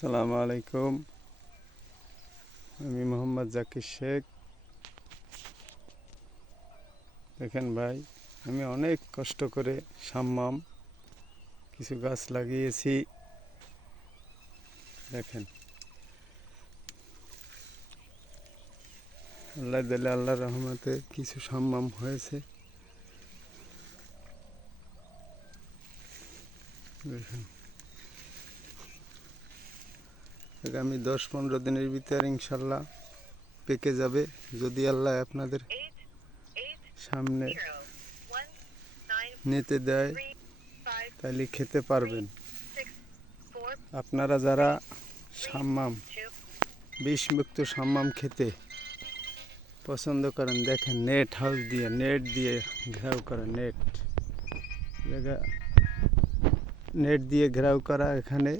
আসসালামু আলাইকুম। আমি মোহাম্মদ জাকির শেখ। দেখেন ভাই, আমি অনেক কষ্ট করে সাম্মাম কিছু গাছ লাগিয়েছি। দেখেন, আল্লাহ দিলে আল্লাহর রহমতে কিছু সাম্মাম হয়েছে। দেখেন, আগামী 10-15 দিনের ভিতরে ইনশাল্লাহ পেকে যাবে, যদি আল্লাহ আপনাদের সামনে নিতে দেয়, তাহলে খেতে পারবেন। আপনারা যারা সাম্মাম বিষমুক্ত সাম্মাম খেতে পছন্দ করেন, দেখেন নেট দিয়ে ঘেরাও করা, নেট দিয়ে ঘেরাও করা, এখানে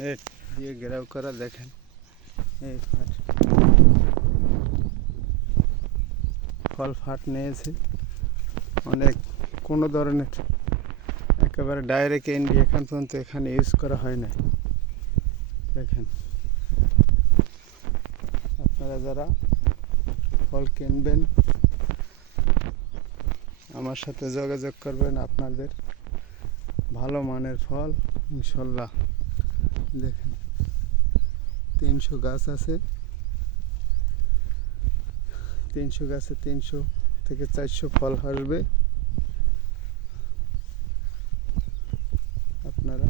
নেট দিয়ে ঘেরাও করা। দেখেন এই ফল ফাট নিয়েছে অনেক, কোনো ধরনের একেবারে ডাইরেক্ট এন্ডি এখন পর্যন্ত এখানে ইউজ করা হয় না। দেখেন, আপনারা যারা ফল কিনবেন আমার সাথে যোগাযোগ করবেন, আপনাদের ভালো মানের ফল ইনশাল্লাহ। দেখেন 300 গাছ আছে, 300 গাছে 300 থেকে 400 ফল আসবে। আপনারা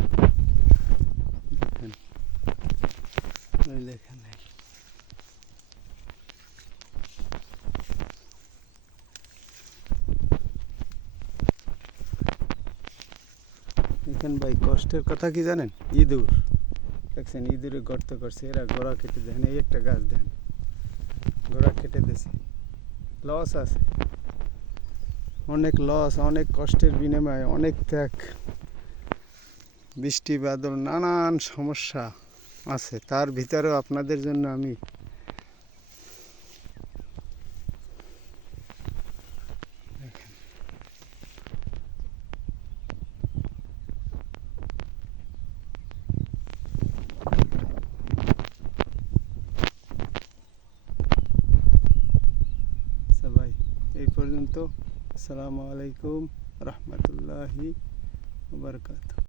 দেখেন, দেখেন দেখেন ভাই, কষ্টের কথা কি জানেন? ইঁদুর দেখছেন, ইঁদুরে গর্ত করছে, এরা গোড়া কেটে দেন। এই একটা গাছ দেন, গোড়া কেটে দিয়েছে। লস আছে, অনেক লস, অনেক কষ্টের বিনিময়ে অনেক ত্যাগ, বৃষ্টি বাদল নানান সমস্যা আছে, তার ভিতরেও আপনাদের জন্য আমি ভাই এই পর্যন্ত। আসসালামু আলাইকুম রহমতুল্লাহি ওয়া বারাকাতুহু।